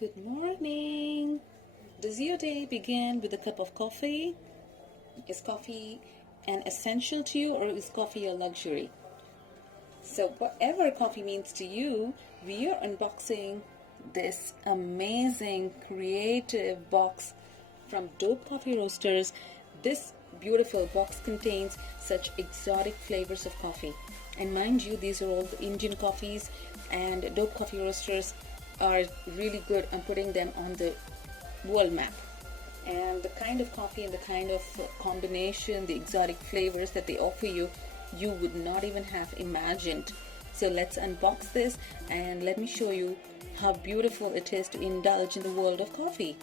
Good morning. Does your day begin with a cup of coffee? Is coffee an essential to you, or is coffee a luxury? So, whatever coffee means to you, we are unboxing this amazing creative box from Dope Coffee Roasters. This beautiful box contains such exotic flavors of coffee. And mind you, these are all the Indian coffees, and Dope Coffee Roasters are really good on putting them on the world map. And the kind of coffee and the kind of combination, the exotic flavors that they offer you, you would not even have imagined. So let's unbox this and let me show you how beautiful it is to indulge in the world of coffee.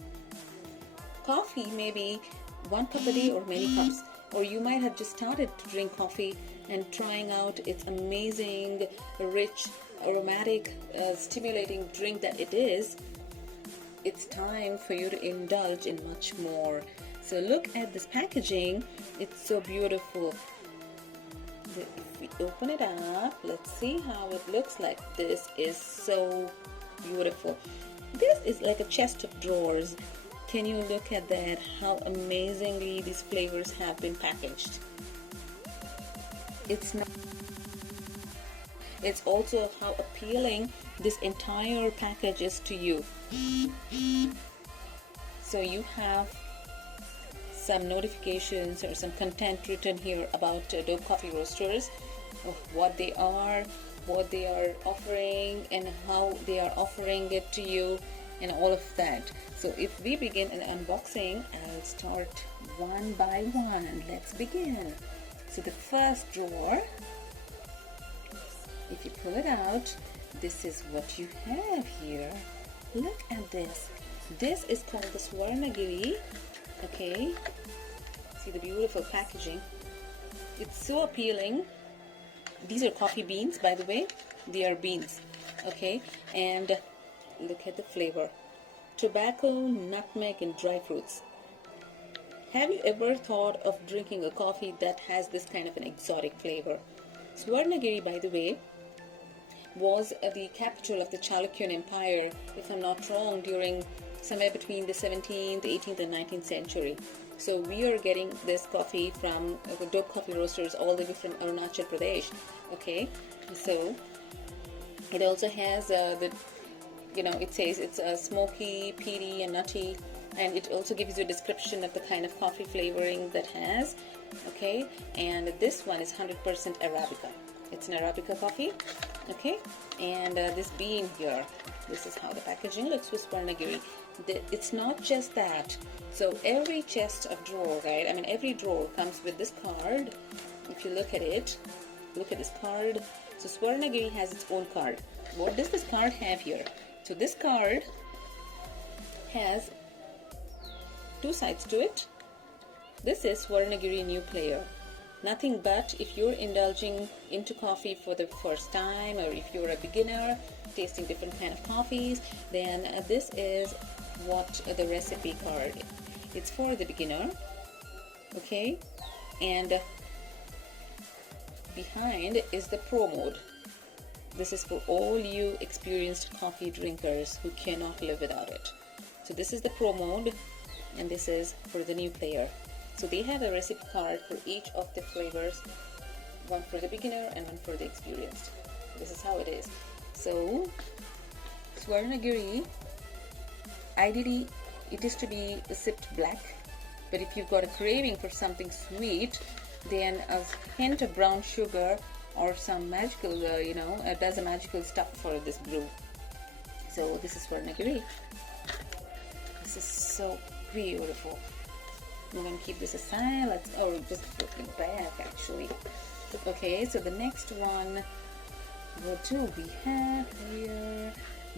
Coffee may be one cup a day or many cups, or you might have just started to drink coffee and trying out its amazing, rich, aromatic, stimulating drink that it is. It's time for you to indulge in much more. So look at this packaging. It's so beautiful. If we open it up, let's see how it looks like. This is so beautiful. This is like a chest of drawers. Can you look at that? How amazingly these flavors have been packaged. It's also how appealing this entire package is to you. So you have some notifications or some content written here about Dope Coffee Roasters, of what they are offering, and how they are offering it to you, and all of that. So if we begin an unboxing, I'll start one by one. Let's begin. So the first drawer, if you pull it out, this is what you have here. Look at this. This is called the Swarnagiri. Okay, see the beautiful packaging. It's so appealing. These are coffee beans, by the way. They are beans. Okay, and look at the flavor: tobacco, nutmeg, and dry fruits. Have you ever thought of drinking a coffee that has this kind of an exotic flavor? Swarnagiri, by the way, was the capital of the Chalukyan Empire, if I'm not wrong, during somewhere between the 17th, 18th, and 19th century. So we are getting this coffee from Dope Coffee Roasters all the way from Arunachal Pradesh. Okay, so it also has it says it's smoky, peaty, and nutty, and it also gives you a description of the kind of coffee flavoring that has. Okay, and this one is 100% Arabica. It's an Arabica coffee. Okay, and this bean here, this is how the packaging looks with Swarnagiri. It's not just that. So every chest of drawer, right? I mean, every drawer comes with this card. If you look at it, look at this card. So Swarnagiri has its own card. What does this card have here? So this card has two sides to it. This is Swarnagiri New Player. Nothing but if you're indulging into coffee for the first time, or if you're a beginner tasting different kind of coffees, then this is what the recipe card is. It's for the beginner. Okay, and behind is the pro mode. This is for all you experienced coffee drinkers who cannot live without it. So this is the pro mode, and this is for the new player. So they have a recipe card for each of the flavors, one for the beginner and one for the experienced. This is how it is. So Swarnagiri, ideally it is to be sipped black, but if you've got a craving for something sweet, then a hint of brown sugar or some magical, does a magical stuff for this brew. So this is Swarnagiri. This is so beautiful. I'm going to keep this aside. Just put it back actually. Okay, so the next one, what do we have here?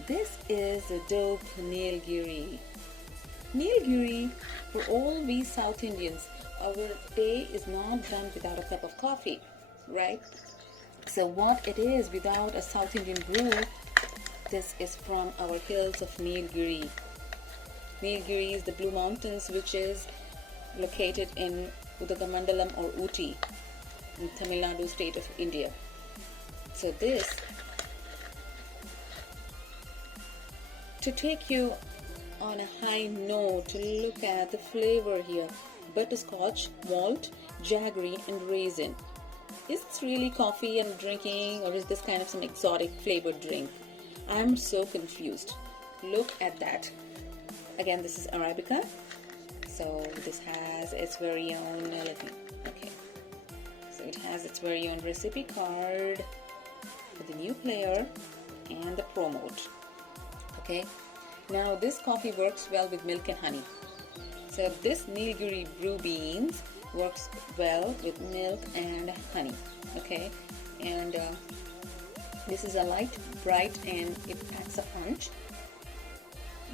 This is a Dope Nilgiri. Nilgiri, for all we South Indians, our day is not done without a cup of coffee, right? So what it is without a South Indian brew, this is from our hills of Nilgiri. Nilgiri is the Blue Mountains, which is located in Udagamandalam or Ooty in Tamil Nadu state of India. So this to take you on a high note, look at the flavor here. Butterscotch, malt, jaggery, and raisin. Is this really coffee I'm drinking, or is this kind of some exotic flavored drink? I'm so confused. Look at that. Again, this is Arabica. So this has its very own, okay. So it has its very own recipe card with the new player and the pro mode. Okay. Now this coffee works well with milk and honey. So this Nilgiri brew beans works well with milk and honey. Okay. And this is a light, bright, and it packs a punch.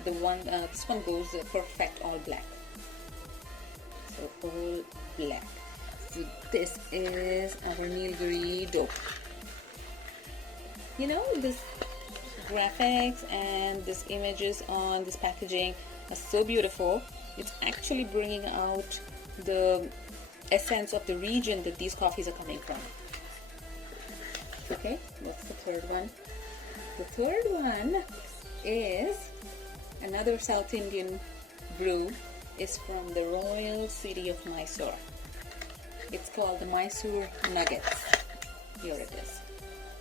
This one goes perfect all black. So all black. So this is our Nilgiri dope. You know, this graphics and this images on this packaging are so beautiful. It's actually bringing out the essence of the region that these coffees are coming from. Okay, what's the third one? The third one is another South Indian brew. Is from the royal city of Mysore. It's called the Mysore Nuggets. Here it is.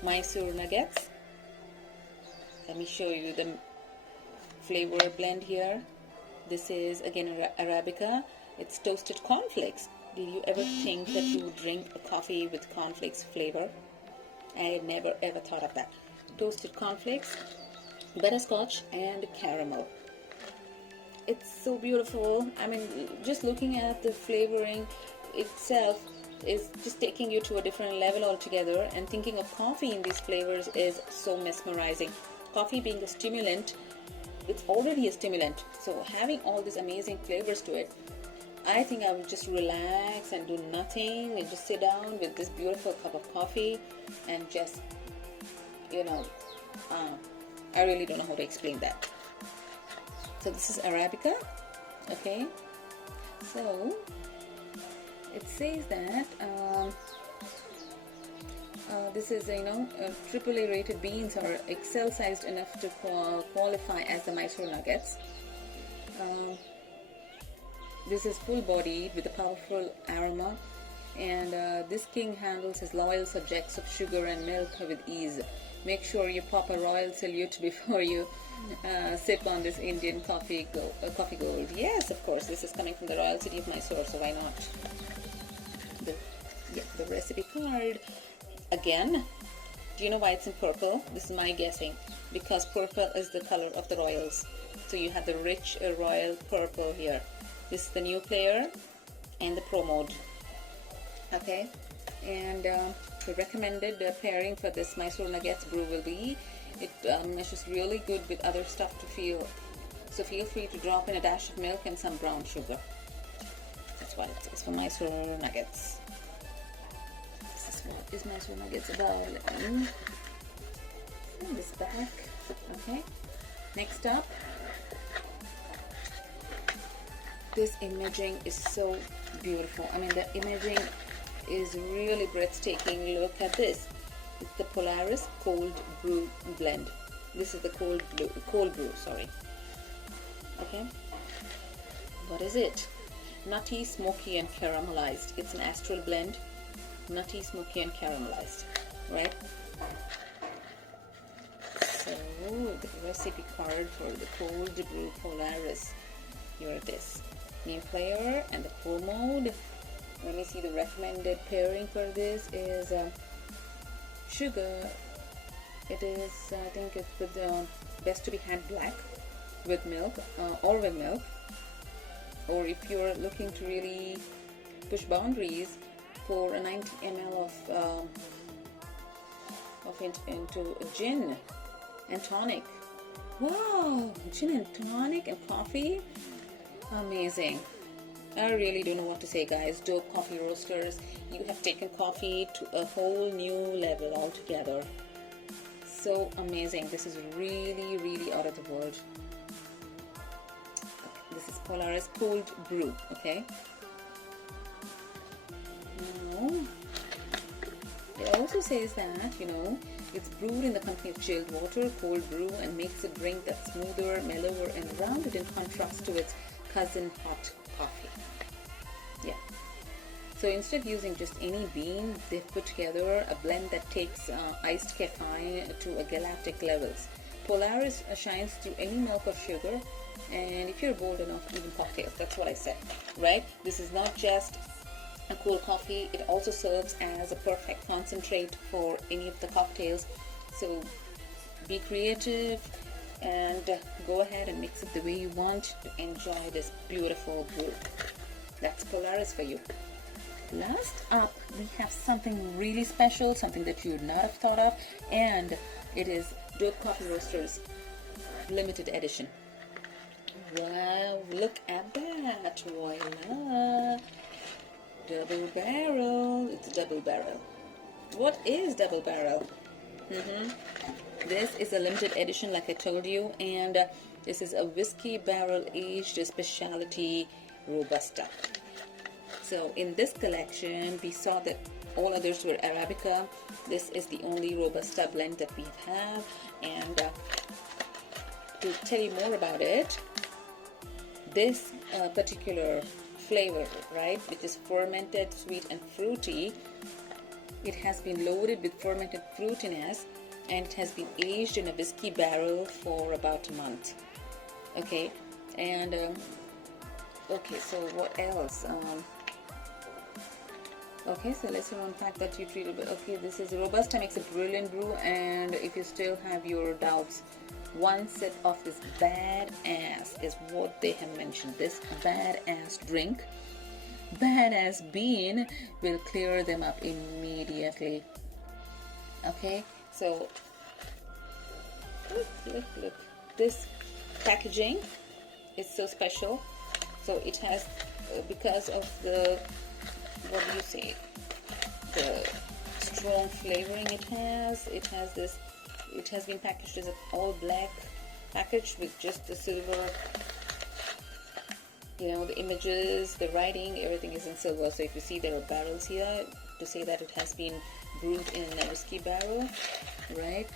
Mysore Nuggets. Let me show you the flavor blend here. This is again Arabica. It's toasted cornflakes. Did you ever think that you would drink a coffee with cornflakes flavor? I never ever thought of that. Toasted cornflakes, butterscotch, and caramel. It's so beautiful. I mean, just looking at the flavoring itself is just taking you to a different level altogether, and thinking of coffee in these flavors is so mesmerizing. Coffee being a stimulant, it's already a stimulant, so having all these amazing flavors to it, I think I would just relax and do nothing and just sit down with this beautiful cup of coffee and just, I really don't know how to explain that. So this is Arabica. Okay, so it says that this is AAA rated beans are Excel sized enough to qualify as the Mysore Nuggets. This is full bodied with a powerful aroma, and this king handles his loyal subjects of sugar and milk with ease. Make sure you pop a royal salute before you sip on this Indian coffee gold. Yes, of course, this is coming from the royal city of Mysore, so why not? The recipe card. Again, do you know why it's in purple? This is my guessing. Because purple is the color of the royals. So you have the rich royal purple here. This is the new player and the pro mode. Okay, and the recommended pairing for this Mysore Nuggets brew will be, it meshes really good with other stuff to feel. So feel free to drop in a dash of milk and some brown sugar. That's what it is for Mysore Nuggets. This is what is Mysore Nuggets about. Let me send this back. Okay. Next up, this imaging is so beautiful. I mean, the imaging is really breathtaking. Look at this. It's the Polaris Cold Brew blend. This is the cold brew, sorry. Okay. What is it? Nutty, smoky, and caramelized. It's an astral blend. Nutty, smoky, and caramelized. Right? So, the recipe card for the cold brew Polaris. Here it is. New player and the pro mode. Let me see, the recommended pairing for this is sugar. It is, I think it's with best to be had black with milk or with milk. Or if you're looking to really push boundaries, pour a 90 ml into gin and tonic. Wow, gin and tonic and coffee. Amazing. I really don't know what to say, guys. Dope Coffee Roasters, you have taken coffee to a whole new level altogether. So amazing. This is really, really out of the world. This is Polaris Cold Brew, okay? Now, it also says that, It's brewed in the company of chilled water, cold brew, and makes a drink that's smoother, mellower, and rounded in contrast to its cousin hot coffee. Yeah. So instead of using just any bean, they've put together a blend that takes iced caffeine to a galactic levels. Polaris shines through any milk or sugar, and if you're bold enough, even cocktails. That's what I said, right? This is not just a cool coffee, it also serves as a perfect concentrate for any of the cocktails. So be creative and go ahead and mix it the way you want to enjoy this beautiful brew. That's Polaris for you. Last up, we have something really special, something that you would not have thought of, and it is Dope Coffee Roasters limited edition. Wow, look at that. Voila. Double barrel. It's a double barrel. What is double barrel? This is a limited edition, like I told you, and this is a whiskey barrel aged specialty Robusta. So in this collection, we saw that all others were Arabica. This is the only Robusta blend that we have, and to tell you more about it, this particular flavor, right, which is fermented, sweet, and fruity, it has been loaded with fermented fruitiness, and it has been aged in a whiskey barrel for about a month. Okay, and okay, so what else? Okay, so let's unpack that you treat a bit. Okay, this is Robusta makes a brilliant brew, and if you still have your doubts, one sip of this badass is what they have mentioned. This badass drink, badass bean will clear them up immediately. Okay, so look. This packaging is so special. So it has, because of the, what do you say, the strong flavoring it has this, it has been packaged as an all black package with just the silver, the images, the writing, everything is in silver. So if you see, there are barrels here to say that it has been brewed in a whiskey barrel, right?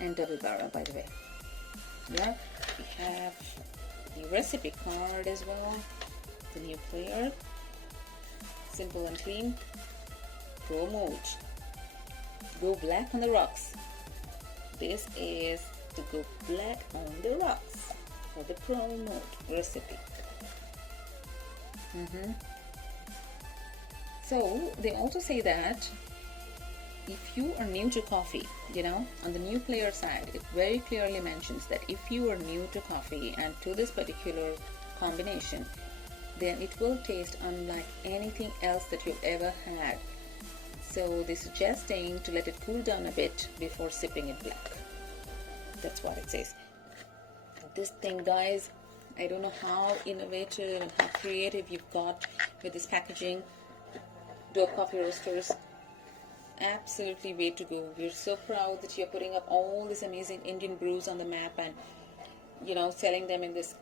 And double barrel, by the way. Yeah, we have the recipe card as well, the new player, simple and clean, pro mode, go black on the rocks. This is to go black on the rocks for the pro mode recipe. So they also say that if you are new to coffee, on the new player side, it very clearly mentions that if you are new to coffee and to this particular combination, then it will taste unlike anything else that you've ever had. So they're suggesting to let it cool down a bit before sipping it black. That's what it says. This thing, guys, I don't know how innovative and how creative you've got with this packaging. Dope Coffee Roasters, absolutely way to go. We're so proud that you're putting up all these amazing Indian brews on the map and selling them in this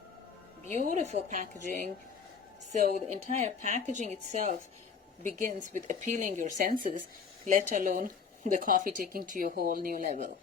beautiful packaging. So the entire packaging itself begins with appealing your senses, let alone the coffee taking to a whole new level.